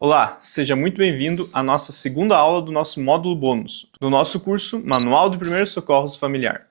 Olá, seja muito bem-vindo à nossa segunda aula do nosso módulo bônus, do nosso curso Manual de Primeiros Socorros Familiar.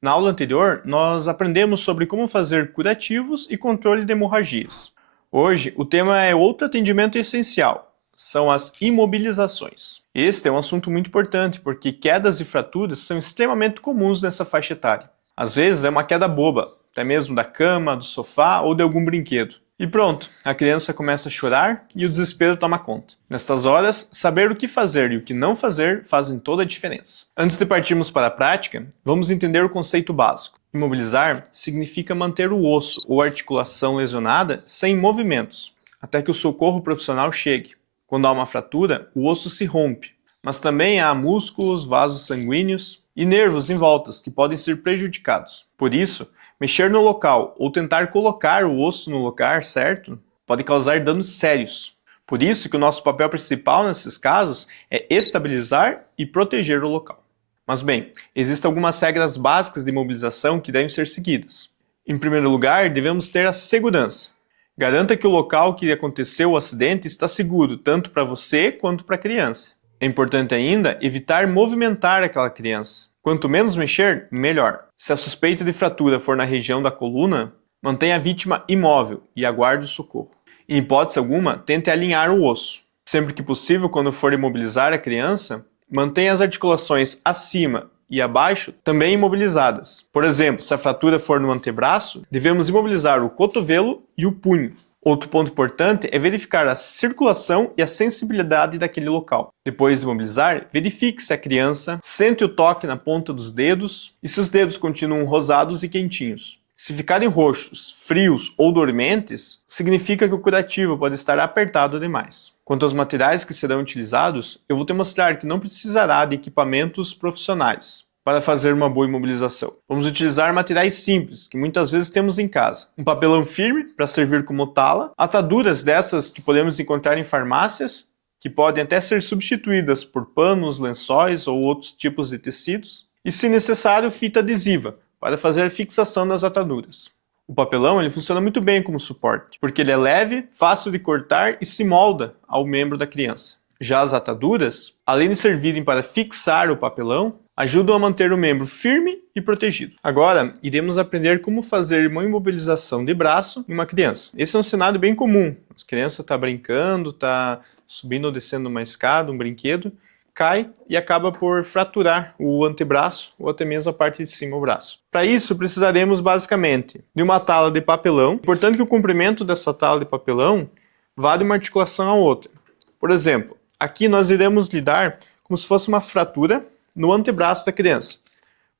Na aula anterior, nós aprendemos sobre como fazer curativos e controle de hemorragias. Hoje, o tema é outro atendimento essencial, são as imobilizações. Este é um assunto muito importante, porque quedas e fraturas são extremamente comuns nessa faixa etária. Às vezes é uma queda boba, até mesmo da cama, do sofá ou de algum brinquedo. E pronto, a criança começa a chorar e o desespero toma conta. Nestas horas, saber o que fazer e o que não fazer fazem toda a diferença. Antes de partirmos para a prática, vamos entender o conceito básico. Imobilizar significa manter o osso ou articulação lesionada sem movimentos, até que o socorro profissional chegue. Quando há uma fratura, o osso se rompe, mas também há músculos, vasos sanguíneos e nervos em voltas que podem ser prejudicados. Por isso, mexer no local ou tentar colocar o osso no lugar certo pode causar danos sérios. Por isso que o nosso papel principal nesses casos é estabilizar e proteger o local. Mas bem, existem algumas regras básicas de imobilização que devem ser seguidas. Em primeiro lugar, devemos ter a segurança. Garanta que o local que aconteceu o acidente está seguro, tanto para você quanto para a criança. É importante ainda evitar movimentar aquela criança. Quanto menos mexer, melhor. Se a suspeita de fratura for na região da coluna, mantenha a vítima imóvel e aguarde o socorro. Em hipótese alguma, tente alinhar o osso. Sempre que possível, quando for imobilizar a criança, mantenha as articulações acima e abaixo também imobilizadas. Por exemplo, se a fratura for no antebraço, devemos imobilizar o cotovelo e o punho. Outro ponto importante é verificar a circulação e a sensibilidade daquele local. Depois de imobilizar, verifique se a criança sente o toque na ponta dos dedos e se os dedos continuam rosados e quentinhos. Se ficarem roxos, frios ou dormentes, significa que o curativo pode estar apertado demais. Quanto aos materiais que serão utilizados, eu vou te mostrar que não precisará de equipamentos profissionais para fazer uma boa imobilização. Vamos utilizar materiais simples, que muitas vezes temos em casa. Um papelão firme, para servir como tala, ataduras dessas que podemos encontrar em farmácias, que podem até ser substituídas por panos, lençóis ou outros tipos de tecidos, e, se necessário, fita adesiva, para fazer a fixação das ataduras. O papelão ele funciona muito bem como suporte, porque ele é leve, fácil de cortar e se molda ao membro da criança. Já as ataduras, além de servirem para fixar o papelão, ajudam a manter o membro firme e protegido. Agora, iremos aprender como fazer uma imobilização de braço em uma criança. Esse é um cenário bem comum. A criança está brincando, está subindo ou descendo uma escada, um brinquedo, cai e acaba por fraturar o antebraço ou até mesmo a parte de cima do braço. Para isso, precisaremos basicamente de uma tala de papelão. É importante que o comprimento dessa tala de papelão vá de uma articulação à outra. Por exemplo, aqui nós iremos lidar como se fosse uma fratura no antebraço da criança.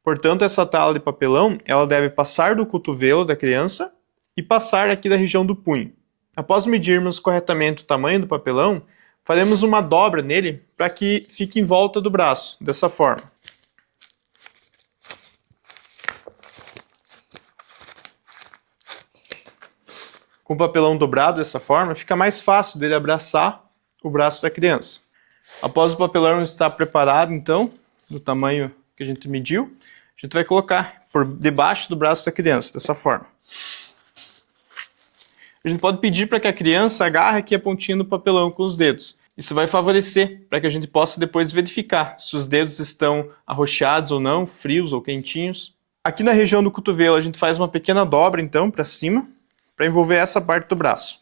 Portanto, essa tala de papelão, ela deve passar do cotovelo da criança e passar aqui da região do punho. Após medirmos corretamente o tamanho do papelão, faremos uma dobra nele para que fique em volta do braço, dessa forma. Com o papelão dobrado dessa forma, fica mais fácil dele abraçar o braço da criança. Após o papelão estar preparado, então, do tamanho que a gente mediu, a gente vai colocar por debaixo do braço da criança, dessa forma. A gente pode pedir para que a criança agarre aqui a pontinha do papelão com os dedos. Isso vai favorecer para que a gente possa depois verificar se os dedos estão arroxeados ou não, frios ou quentinhos. Aqui na região do cotovelo a gente faz uma pequena dobra então para cima, para envolver essa parte do braço.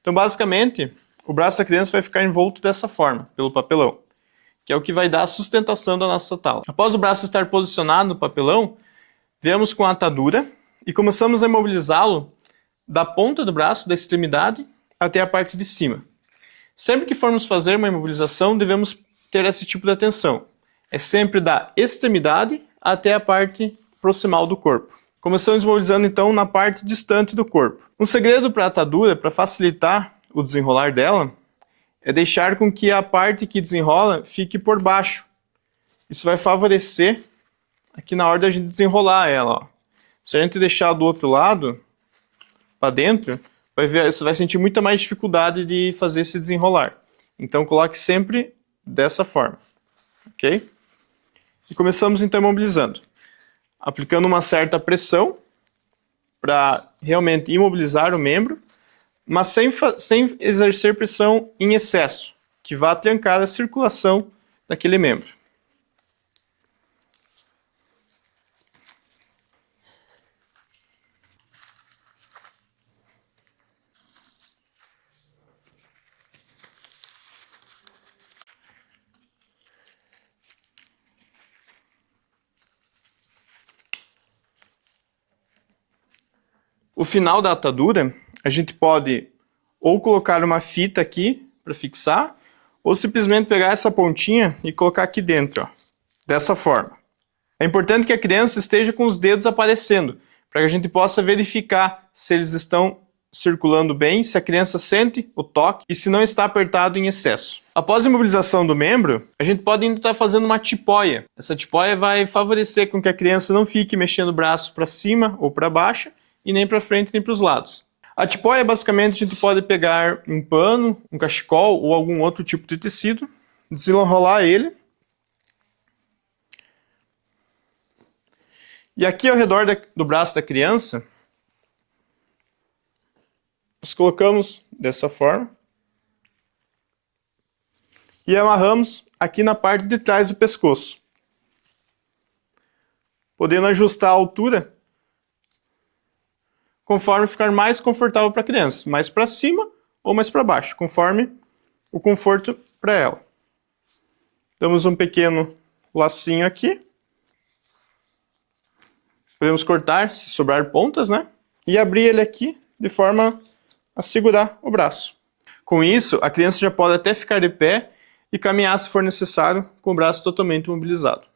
Então basicamente o braço da criança vai ficar envolto dessa forma, pelo papelão, que é o que vai dar a sustentação da nossa tala. Após o braço estar posicionado no papelão, viemos com a atadura e começamos a imobilizá-lo da ponta do braço, da extremidade, até a parte de cima. Sempre que formos fazer uma imobilização, devemos ter esse tipo de atenção. É sempre da extremidade até a parte proximal do corpo. Começamos imobilizando então na parte distante do corpo. Um segredo para a atadura, para facilitar o desenrolar dela, é deixar com que a parte que desenrola fique por baixo. Isso vai favorecer aqui na hora da gente desenrolar ela. Ó. Se a gente deixar do outro lado, para dentro, você vai sentir muita mais dificuldade de fazer esse desenrolar. Então coloque sempre dessa forma. Ok? E começamos então imobilizando. Aplicando uma certa pressão para realmente imobilizar o membro, mas sem exercer pressão em excesso, que vá trancar a circulação daquele membro. O final da atadura, a gente pode ou colocar uma fita aqui para fixar, ou simplesmente pegar essa pontinha e colocar aqui dentro, ó, dessa forma. É importante que a criança esteja com os dedos aparecendo, para que a gente possa verificar se eles estão circulando bem, se a criança sente o toque e se não está apertado em excesso. Após a imobilização do membro, a gente pode ainda estar fazendo uma tipóia. Essa tipóia vai favorecer com que a criança não fique mexendo o braço para cima ou para baixo, e nem para frente nem para os lados. A tipóia, basicamente, a gente pode pegar um pano, um cachecol ou algum outro tipo de tecido, desenrolar ele. E aqui ao redor do braço da criança, nós colocamos dessa forma e amarramos aqui na parte de trás do pescoço, podendo ajustar a altura conforme ficar mais confortável para a criança, mais para cima ou mais para baixo, conforme o conforto para ela. Damos um pequeno lacinho aqui. Podemos cortar, se sobrar pontas, né? E abrir ele aqui de forma a segurar o braço. Com isso, a criança já pode até ficar de pé e caminhar se for necessário com o braço totalmente imobilizado.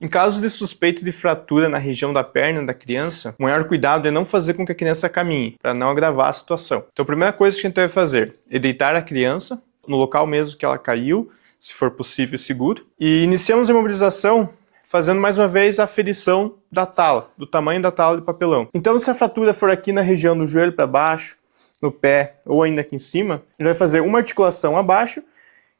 Em caso de suspeito de fratura na região da perna da criança, o maior cuidado é não fazer com que a criança caminhe, para não agravar a situação. Então a primeira coisa que a gente vai fazer é deitar a criança no local mesmo que ela caiu, se for possível seguro. E iniciamos a imobilização fazendo mais uma vez a aferição da tala, do tamanho da tala de papelão. Então se a fratura for aqui na região do joelho para baixo, no pé ou ainda aqui em cima, a gente vai fazer uma articulação abaixo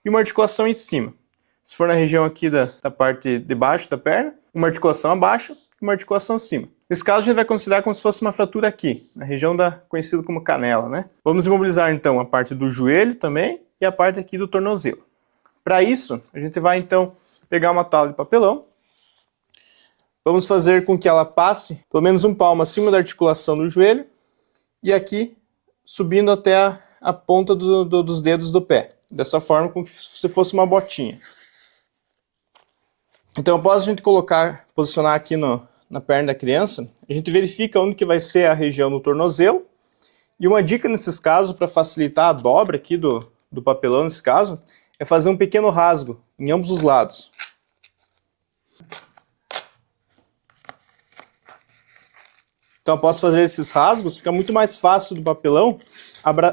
e uma articulação em cima. Se for na região aqui da parte de baixo da perna, uma articulação abaixo e uma articulação acima. Nesse caso, a gente vai considerar como se fosse uma fratura aqui, na região conhecida como canela, né? Vamos imobilizar, então, a parte do joelho também e a parte aqui do tornozelo. Para isso, a gente vai, então, pegar uma tala de papelão. Vamos fazer com que ela passe pelo menos um palmo acima da articulação do joelho e aqui subindo até a ponta dos dedos do pé. Dessa forma, como se fosse uma botinha. Então, após a gente posicionar aqui na perna da criança, a gente verifica onde que vai ser a região do tornozelo. E uma dica nesses casos, para facilitar a dobra aqui do papelão, nesse caso, é fazer um pequeno rasgo em ambos os lados. Então, após fazer esses rasgos, fica muito mais fácil do papelão,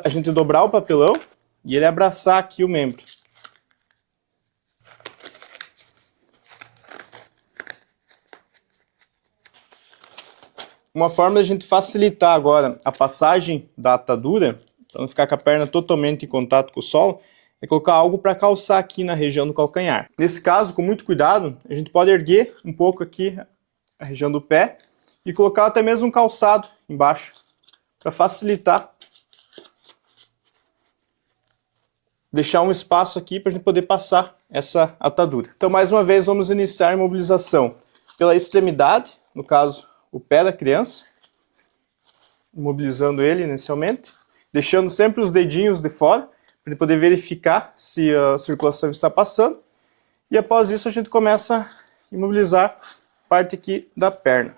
a gente dobrar o papelão e ele abraçar aqui o membro. Uma forma de a gente facilitar agora a passagem da atadura, para não ficar com a perna totalmente em contato com o solo, é colocar algo para calçar aqui na região do calcanhar. Nesse caso, com muito cuidado, a gente pode erguer um pouco aqui a região do pé e colocar até mesmo um calçado embaixo, para facilitar. Deixar um espaço aqui para a gente poder passar essa atadura. Então, mais uma vez, vamos iniciar a imobilização pela extremidade, no caso, o pé da criança, imobilizando ele inicialmente, deixando sempre os dedinhos de fora, para ele poder verificar se a circulação está passando. E após isso a gente começa a imobilizar a parte aqui da perna.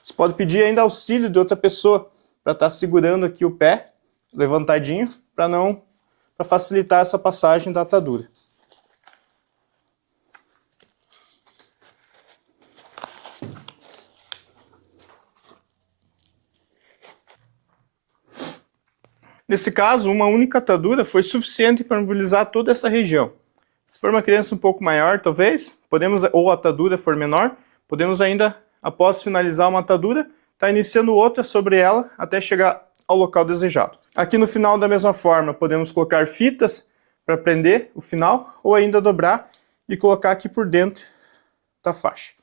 Você pode pedir ainda auxílio de outra pessoa para estar segurando aqui o pé, levantadinho, para facilitar essa passagem da atadura. Nesse caso, uma única atadura foi suficiente para mobilizar toda essa região. Se for uma criança um pouco maior, talvez, ou a atadura for menor, podemos ainda, após finalizar uma atadura, estar iniciando outra sobre ela até chegar ao local desejado. Aqui no final, da mesma forma, podemos colocar fitas para prender o final, ou ainda dobrar e colocar aqui por dentro da faixa.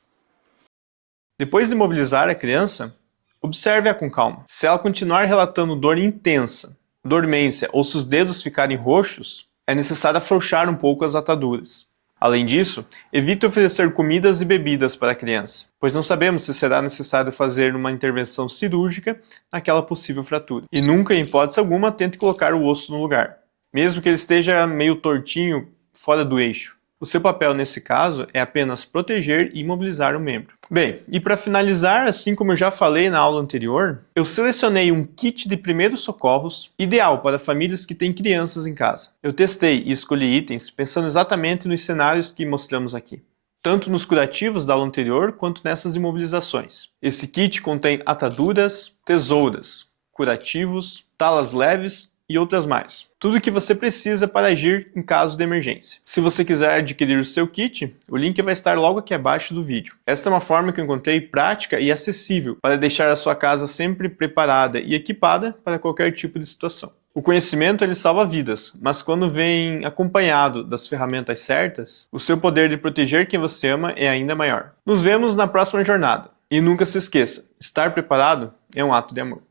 Depois de imobilizar a criança, observe-a com calma. Se ela continuar relatando dor intensa, dormência ou se os dedos ficarem roxos, é necessário afrouxar um pouco as ataduras. Além disso, evite oferecer comidas e bebidas para a criança, pois não sabemos se será necessário fazer uma intervenção cirúrgica naquela possível fratura. E nunca, em hipótese alguma, tente colocar o osso no lugar, mesmo que ele esteja meio tortinho, fora do eixo. O seu papel nesse caso é apenas proteger e imobilizar o membro. Bem, e para finalizar, assim como eu já falei na aula anterior, eu selecionei um kit de primeiros socorros ideal para famílias que têm crianças em casa. Eu testei e escolhi itens pensando exatamente nos cenários que mostramos aqui, tanto nos curativos da aula anterior quanto nessas imobilizações. Esse kit contém ataduras, tesouras, curativos, talas leves e outras mais. Tudo o que você precisa para agir em caso de emergência. Se você quiser adquirir o seu kit, o link vai estar logo aqui abaixo do vídeo. Esta é uma forma que eu encontrei prática e acessível para deixar a sua casa sempre preparada e equipada para qualquer tipo de situação. O conhecimento ele salva vidas, mas quando vem acompanhado das ferramentas certas, o seu poder de proteger quem você ama é ainda maior. Nos vemos na próxima jornada. E nunca se esqueça, estar preparado é um ato de amor.